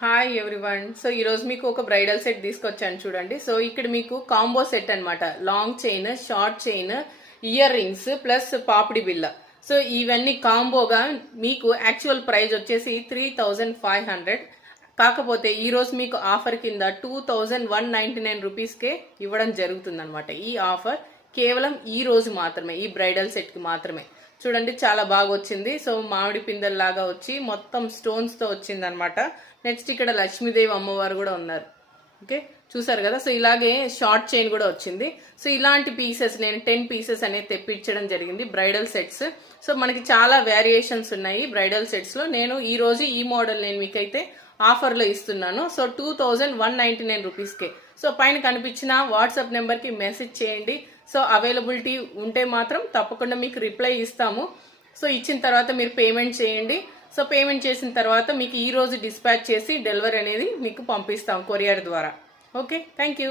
Hi everyone. So ఈరోజు మీకు ఒక బ్రైడల్ సెట్ తీసుకొచ్చాను చూడండి. సో ఇక్కడ మీకు కాంబో సెట్ అన్నమాట. Long chain, short chain, ear rings plus పాపిడి బిల్ల. సో ఇవన్నీ కాంబోగా మీకు యాక్చువల్ ప్రైస్ వచ్చేసి 3500. కాకపోతే ఈ రోజు మీకు ఆఫర్ కింద 2199 రూపీస్కే ఇవ్వడం జరుగుతుంది అనమాట. ఈ ఆఫర్ కేవలం ఈ రోజు మాత్రమే, ఈ బ్రైడల్ సెట్ కి మాత్రమే. చూడండి చాలా బాగా వచ్చింది. సో మామిడి పిందెల్లాగా వచ్చి మొత్తం స్టోన్స్ తో వచ్చింది అనమాట. నెక్స్ట్ ఇక్కడ లక్ష్మీదేవి అమ్మవారు కూడా ఉన్నారు. ఓకే, చూసారు కదా. సో ఇలాగే షార్ట్ చైన్ కూడా వచ్చింది. సో ఇలాంటి పీసెస్ నేను 10 పీసెస్ అనేది తెప్పించడం జరిగింది, బ్రైడల్ సెట్స్. సో మనకి చాలా వేరియేషన్స్ ఉన్నాయి బ్రైడల్ సెట్స్ లో. నేను ఈ రోజు ఈ మోడల్ నేను మీకైతే ఆఫర్ లో ఇస్తున్నాను. సో 2199 రూపీస్కే. సో పైన కనిపించిన వాట్సాప్ నెంబర్ కి మెసేజ్ చేయండి. సో అవైలబిలిటీ ఉంటే మాత్రం తప్పకుండా మీకు రిప్లై ఇస్తాము. సో ఇచ్చిన తర్వాత మీరు పేమెంట్ చేయండి. సో పేమెంట్ చేసిన తర్వాత మీకు ఈ రోజు డిస్పాచ్ చేసి డెలివరీ అనేది మీకు పంపిస్తాం కొరియర్ ద్వారా. Okay, thank you.